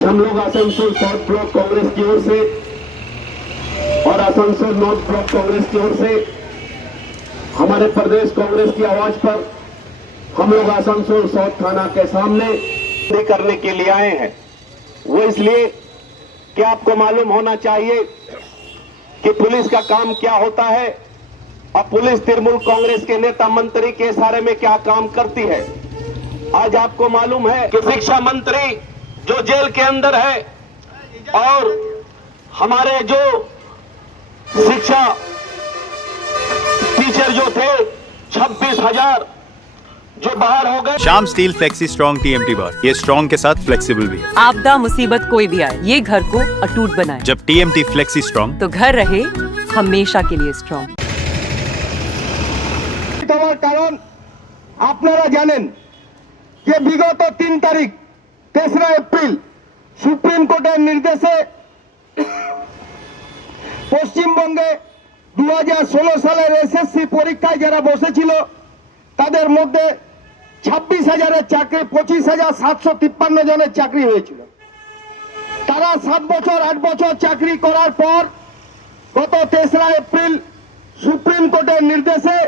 हम लोग Asansol south block Congress की ओर से और आसनसोल नॉर्थ ब्लॉक कांग्रेस की ओर से हमारे प्रदेश कांग्रेस की आवाज पर हम लोग आसनसोल साउथ थाना के सामने करने के लिए आए हैं। वो इसलिए कि आपको मालूम होना चाहिए कि पुलिस का काम क्या होता है और पुलिस तृणमूल कांग्रेस के नेता मंत्री के इशारे में क्या काम करती है। आज आपको मालूम है कि शिक्षा मंत्री जो जेल के अंदर है और हमारे जो शिक्षा टीचर जो थे 26,000 जो बाहर हो गए। Shyam steel flexi strong TMT बार, ये स्ट्रॉन्ग के साथ फ्लेक्सिबल भी है। आपदा मुसीबत कोई भी आए, ये घर को अटूट बनाए। जब टीएमटी फ्लेक्सी स्ट्रॉन्ग तो घर रहे हमेशा के लिए स्ट्रॉन्ग। কারণ আপনারা জানেন যে বিগত 3 তারিখ 3রা এপ্রিল সুপ্রিম কোর্টের নির্দেশে পশ্চিমবঙ্গে 2016 সালের এসএসসি পরীক্ষায় যারা বসেছিল তাদের মধ্যে 26,000-এর চাকরি 25,753 জনের চাকরি হয়েছিল। তারা 7 বছর 8 বছর চাকরি করার পর গত 3রা এপ্রিল সুপ্রিম কোর্টের নির্দেশে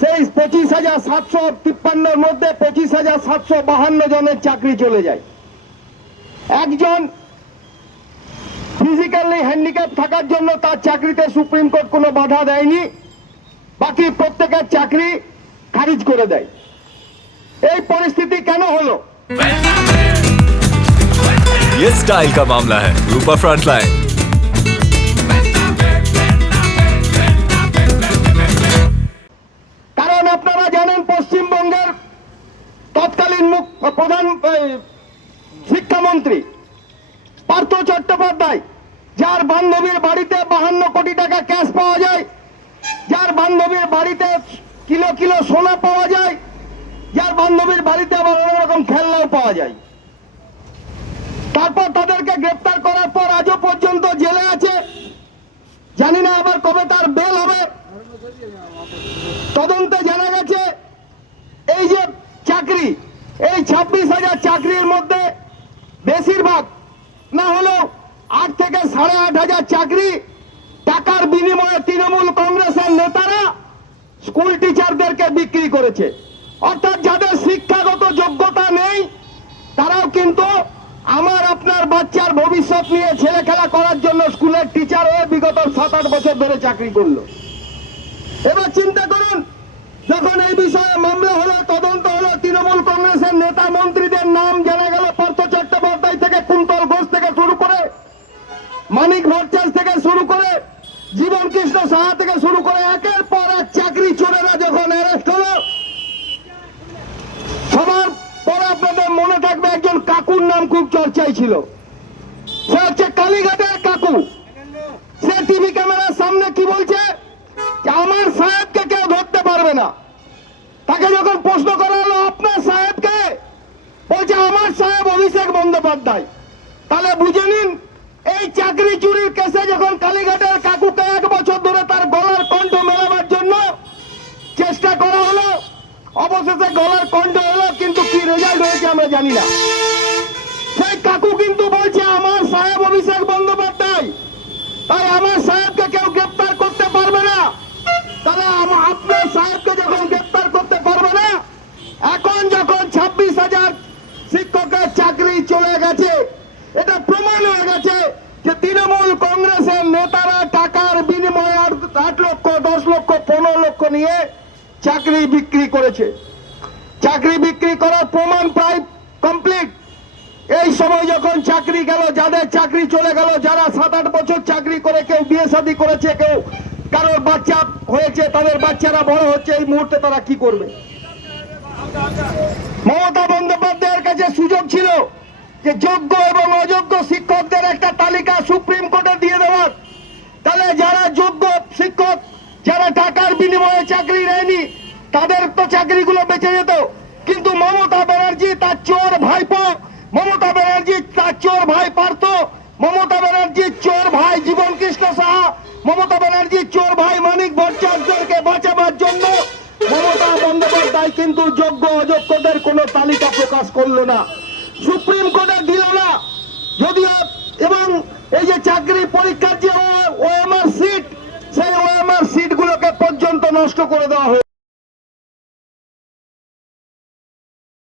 সেই 25,753 মধ্যে 25,752 জনের চাকরি চলে যায়। একজন ফিজিক্যালি হ্যান্ডিক্যাপ থাকার জন্য তার চাকরিতে সুপ্রিম কোর্ট কোনো বাধা দেয়নি, বাকি প্রত্যেকের চাকরি খারিজ করে দেয়। এই পরিস্থিতি কেন হলো? ये स्टाइल का मामला है। रूपा फ्रंटलाइन। কারণ আপনারা জানেন পশ্চিমবঙ্গের তৎকালীন প্রধান শিক্ষামন্ত্রী পার্থ চট্টোপাধ্যায়, যার বান্ধবীর বাড়িতে 52 কোটি টাকা ক্যাশ পাওয়া যায়, যার বান্ধবীর বাড়িতে কিলো কিলো সোনা পাওয়া যায়, যার বান্ধবীর বাড়িতে আবার অনেক রকম খেলনাও পাওয়া যায়। তারপর তাদেরকে গ্রেপ্তার করার পর আজও পর্যন্ত জেলে আছে। জানি না আবার কবে তার বেল হবে। তদন্তে জানা গেছে এই যে চাকরি, এই 26,000 চাকরির মধ্যে বেশিরভাগ না হলেও 8 থেকে 8,500 চাকরি টাকার বিনিময়ে তৃণমূল কংগ্রেসের নেতারা স্কুল টিচারদেরকে বিক্রি করেছে। অর্থাৎ যাদের শিক্ষাগত যোগ্যতা নেই তারাও কিন্তু আমার আপনার বাচ্চার ভবিষ্যৎ নিয়ে ছেলে খেলা করার জন্য স্কুলের টিচার হয়ে বিগত 7-8 বছর ধরে চাকরি করলো। এবার চিন্তা করুন, যখন এই বিষয়ে মামলা হলো, তদন্ত হলো, তৃণমূল কংগ্রেসের নেতা মন্ত্রীদের নাম জানা গেল, পার্থ চট্টোপাধ্যায় থেকে কুন্তল ঘোষ থেকে শুরু করে মানিক ভট্টাচার্য থেকে শুরু করে জীবন কৃষ্ণ সাহা থেকে শুরু করে একের পর এক চাকরি চোরেরা যখন অ্যারেস্ট হলো, সবার পরে আপনাদের মনে থাকবে একজন কাকুর নাম খুব চর্চায় ছিল। সে হচ্ছে কালীঘাটের কাকু। সে টিভি ক্যামেরার সামনে কি বলছে, আমার সাহেবকে কেউ ধরতে পারবে না। তাকে যখন প্রশ্ন করা হলো আপনার সাহেবকে, বলছে আমার সাহেব অভিষেক বন্দ্যোপাধ্যায়। তাহলে বুঝে নিন, এই চাকরি চুরির কেসে যখন কালীঘাটের কাকুকে 1 বছর ধরে তার গলার কণ্ঠ মেলাবার জন্য চেষ্টা করা হলো, অবশেষে গলার কণ্ঠ হলো, কিন্তু কি রেজাল্ট হয়েছে আমরা জানি না। সেই কাকু কিন্তু বলছে আমার সাহেব অভিষেক বন্দ্যোপাধ্যায়, তাই আমার সাহেবকে কেউ গ্রেপ্তার করতে পারবে না। তাহলে আপনার সাহেবকে যখন গ্রেপ্তার করতে পারবে না, এখন যখন 26,000 শিক্ষকের চাকরি চলে গেছে, এটা প্রমাণ হয়ে গেছে যে তৃণমূল কংগ্রেসের নেতারা টাকার বিনিময়ে 8 লক্ষ 10 লক্ষ 15 লক্ষ নিয়ে চাকরি বিক্রি করেছে। চাকরি বিক্রি করার প্রমাণ প্রায় কমপ্লিট। এই সময় যখন চাকরি গেল, যাদের চাকরি চলে গেল, যারা 7-8 বছর চাকরি করে কেউ বিয়ে শাদী করেছে, কেউ কারোর বাচ্চা হয়েছে, তাদের বাচ্চারা বড় হচ্ছে, এই মুহূর্তে তারা কি করবে? মমতা বন্দ্যোপাধ্যায়ের কাছে সুযোগ ছিল যে যোগ্য এবং অযোগ্য শিক্ষকদের একটা তালিকা সুপ্রিম কোর্টে দিয়ে দেওয়ার। তাহলে যারা যোগ্য শিক্ষক, যারা টাকার বিনিময়ে চাকরি নেয়নি, তাদের তো চাকরিগুলো বেঁচে যেত। কিন্তু মমতা ব্যানার্জি তার চোর ভাইপো, মমতা ব্যানার্জি তার চোর ভাই পার্থ, মমতা ব্যানার্জির চোর ভাই জীবন কৃষ্ণ সাহা, মমতা ব্যানার্জির চোর ভাই মানিক ভট্টাচার্যকে বাঁচাবার জন্য মমতা বন্দ্যোপাধ্যায় কিন্তু যোগ্য অযোগ্যদের কোনো তালিকা প্রকাশ করলো না, সুপ্রিম কোর্টে দিল না। এবং এই যে চাকরি পরীক্ষার যে ওএমআর সিট, সেই ওএমআর সিটগুলোকে পর্যন্ত নষ্ট করে দেওয়া হয়েছে।